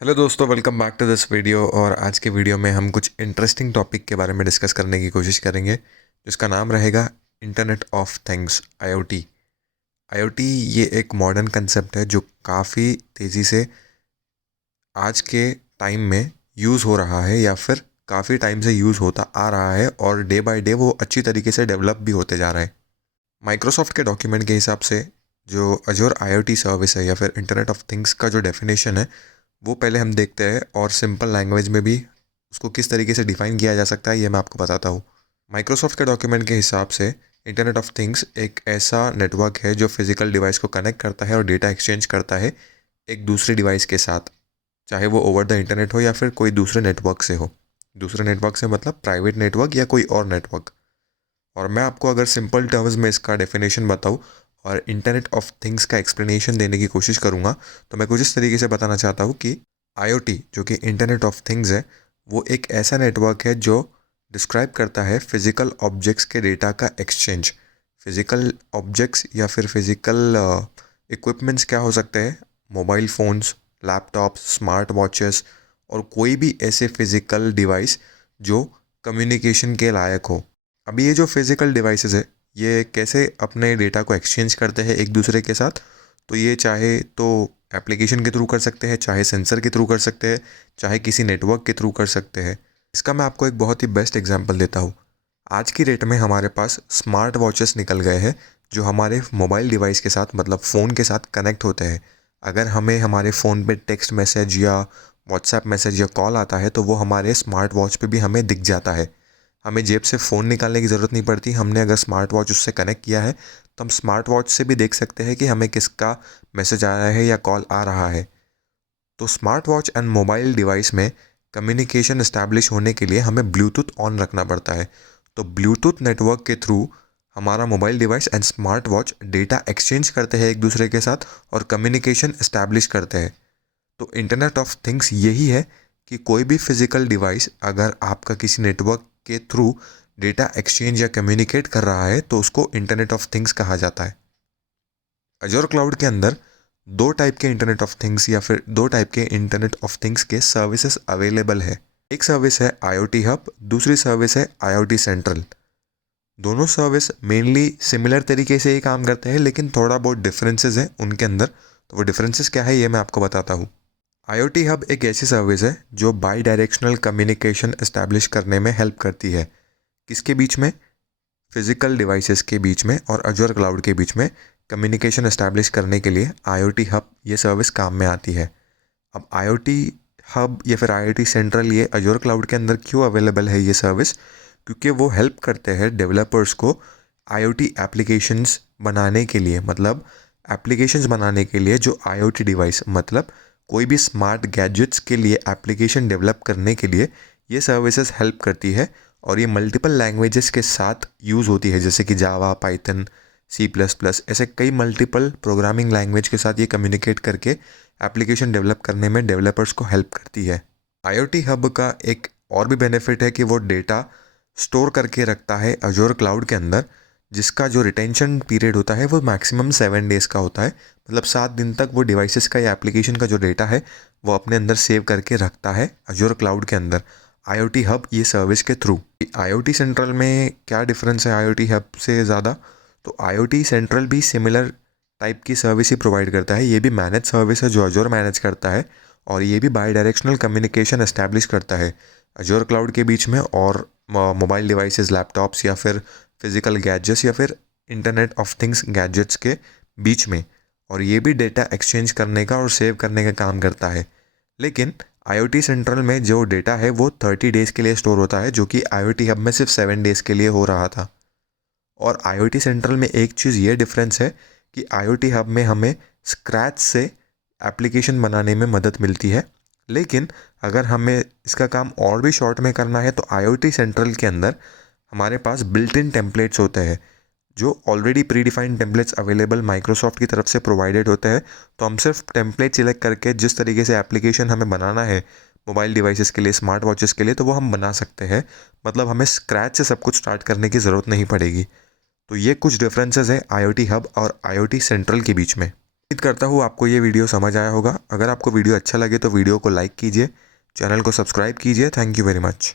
Hello दोस्तों, welcome back to this video. और आज के वीडियो में हम कुछ इंटरेस्टिंग टॉपिक के बारे में डिस्कस करने की कोशिश करेंगे जिसका नाम रहेगा internet of things, IoT. IoT ये एक मॉडर्न कंसेप्ट है जो काफ़ी तेज़ी से आज के टाइम में यूज़ हो रहा है या फिर काफ़ी टाइम से यूज़ होता आ रहा है और डे बाय डे वो अच्छी तरीके से डेवलप भी होते जा रहा है। माइक्रोसॉफ्ट के डॉक्यूमेंट के हिसाब से जो अजोर आईओटी सर्विस है या फिर इंटरनेट ऑफ थिंग्स का जो डेफिनेशन है वो पहले हम देखते हैं और सिंपल लैंग्वेज में भी उसको किस तरीके से डिफाइन किया जा सकता है ये मैं आपको बताता हूँ। माइक्रोसॉफ्ट के डॉक्यूमेंट के हिसाब से इंटरनेट ऑफ थिंग्स एक ऐसा नेटवर्क है जो फिजिकल डिवाइस को कनेक्ट करता है और डेटा एक्सचेंज करता है एक दूसरे डिवाइस के साथ, चाहे वो ओवर द इंटरनेट हो या फिर कोई दूसरे नेटवर्क से हो। दूसरे नेटवर्क से मतलब प्राइवेट नेटवर्क या कोई और नेटवर्क। और मैं आपको अगर सिंपल टर्म्स में इसका डेफिनेशन बताऊँ और इंटरनेट ऑफ थिंग्स का एक्सप्लेनेशन देने की कोशिश करूँगा तो मैं कुछ इस तरीके से बताना चाहता हूँ कि आईओटी जो कि इंटरनेट ऑफ थिंग्स है वो एक ऐसा नेटवर्क है जो डिस्क्राइब करता है फिज़िकल ऑब्जेक्ट्स के डेटा का एक्सचेंज। फिज़िकल ऑब्जेक्ट्स या फिर फिज़िकल इक्विपमेंट्स क्या हो सकते हैं? Mobile phones, laptops, smart watches और कोई भी ऐसे फिज़िकल डिवाइस जो कम्युनिकेशन के लायक हो। अभी ये जो फिज़िकल डिवाइसेस है ये कैसे अपने डेटा को एक्सचेंज करते हैं एक दूसरे के साथ? तो ये चाहे तो एप्लीकेशन के थ्रू कर सकते हैं, चाहे सेंसर के थ्रू कर सकते हैं, चाहे किसी नेटवर्क के थ्रू कर सकते हैं। इसका मैं आपको एक बहुत ही बेस्ट एग्जांपल देता हूँ। आज की डेट में हमारे पास स्मार्ट वॉचेस निकल गए हैं जो हमारे मोबाइल डिवाइस के साथ मतलब फ़ोन के साथ कनेक्ट होते हैं। अगर हमें हमारे फ़ोन पे टेक्स्ट मैसेज या व्हाट्सएप मैसेज या कॉल आता है तो वो हमारे स्मार्ट वॉच पे भी हमें दिख जाता है। हमें जेब से फ़ोन निकालने की ज़रूरत नहीं पड़ती। हमने अगर स्मार्ट वॉच उससे कनेक्ट किया है तो हम स्मार्ट वॉच से भी देख सकते हैं कि हमें किसका मैसेज आ रहा है या कॉल आ रहा है। तो smart watch and mobile device में कम्युनिकेशन इस्टेब्लिश होने के लिए हमें ब्लूटूथ ऑन रखना पड़ता है। तो ब्लूटूथ नेटवर्क के थ्रू हमारा mobile device and smart watch data exchange करते हैं एक दूसरे के साथ और कम्युनिकेशन इस्टेब्लिश करते हैं। तो इंटरनेट ऑफ थिंग्स यही है कि कोई भी फिजिकल डिवाइस अगर आपका किसी नेटवर्क के थ्रू डेटा एक्सचेंज या कम्युनिकेट कर रहा है तो उसको इंटरनेट ऑफ थिंग्स कहा जाता है। अजोर क्लाउड के अंदर दो टाइप के इंटरनेट ऑफ थिंग्स या फिर दो टाइप के इंटरनेट ऑफ थिंग्स के सर्विसेज अवेलेबल है। एक सर्विस है आईओटी हब, दूसरी सर्विस है आईओटी सेंट्रल। दोनों सर्विस मेनली सिमिलर तरीके से ही काम करते हैं लेकिन थोड़ा बहुत डिफरेंसेस हैं उनके अंदर। तो वो डिफरेंसेस क्या है ये मैं आपको बताता हूँ। आईओटी हब एक ऐसी सर्विस है जो बाई डायरेक्शनल कम्युनिकेशन इस्टेब्लिश करने में हेल्प करती है। किसके बीच में? फिजिकल डिवाइसेस के बीच में और अजूर क्लाउड के बीच में कम्युनिकेशन इस्टेब्लिश करने के लिए आईओटी हब ये सर्विस काम में आती है। अब आईओटी हब या फिर आईओटी सेंट्रल ये अजूर क्लाउड के अंदर क्यों अवेलेबल है ये सर्विस? क्योंकि वो हेल्प करते हैं डेवलपर्स को आईओटी एप्लीकेशंस बनाने के लिए, मतलब एप्लीकेशंस बनाने के लिए जो आईओटी डिवाइस मतलब कोई भी स्मार्ट गैजेट्स के लिए एप्लीकेशन डेवलप करने के लिए ये सर्विसेज हेल्प करती है। और ये मल्टीपल लैंग्वेजेस के साथ यूज़ होती है जैसे कि जावा, पाइथन, सी प्लस प्लस, ऐसे कई मल्टीपल प्रोग्रामिंग लैंग्वेज के साथ ये कम्युनिकेट करके एप्लीकेशन डेवलप करने में डेवलपर्स को हेल्प करती है। आईओटी हब का एक और भी बेनिफिट है कि वो डेटा स्टोर करके रखता है अजोर क्लाउड के अंदर, जिसका जो रिटेंशन पीरियड होता है वो मैक्सिमम 7 डेज़ का होता है। मतलब 7 दिन तक वो डिवाइसेस का या एप्लीकेशन का जो डेटा है वो अपने अंदर सेव करके रखता है अजोर क्लाउड के अंदर आईओटी हब ये सर्विस के थ्रू। आईओटी सेंट्रल में क्या डिफरेंस है आईओटी हब से ज़्यादा? तो आईओटी सेंट्रल भी सिमिलर टाइप की सर्विस ही प्रोवाइड करता है। ये भी मैनेज सर्विस है जो अजोर मैनेज करता है और ये भी बाई डायरेक्शनल कम्युनिकेशन एस्टैब्लिश करता है अजोर क्लाउड के बीच में और मोबाइल डिवाइसेस, लैपटॉप्स या फिर फिजिकल गैजेट्स या फिर इंटरनेट ऑफ थिंग्स गैजेट्स के बीच में। और ये भी डेटा एक्सचेंज करने का और सेव करने का काम करता है। लेकिन आईओटी सेंट्रल में जो डेटा है वो 30 डेज़ के लिए स्टोर होता है जो कि आईओटी हब में सिर्फ 7 डेज़ के लिए हो रहा था। और आईओटी सेंट्रल में एक चीज़ ये डिफरेंस है कि आईओटी हब में हमें स्क्रैच से एप्लीकेशन बनाने में मदद मिलती है। लेकिन अगर हमें इसका काम और भी शॉर्ट में करना है तो आईओटी सेंट्रल के अंदर हमारे पास बिल्ट इन टेम्पलेट्स होते हैं जो already pre defined templates available Microsoft की तरफ से प्रोवाइडेड होते हैं। तो हम सिर्फ टेम्पलेट सिलेक्ट करके जिस तरीके से एप्लीकेशन हमें बनाना है मोबाइल डिवाइसेस के लिए, स्मार्ट वॉचेस के लिए, तो वो हम बना सकते हैं। मतलब हमें स्क्रैच से सब कुछ स्टार्ट करने की ज़रूरत नहीं पड़ेगी। तो ये कुछ डिफरेंसेस है आईओटी हब और आईओटी सेंट्रल के बीच में। उम्मीद करता हूँ आपको ये वीडियो समझ आया होगा। अगर आपको वीडियो अच्छा लगे तो वीडियो को लाइक कीजिए, चैनल को सब्सक्राइब कीजिए। Thank you very much.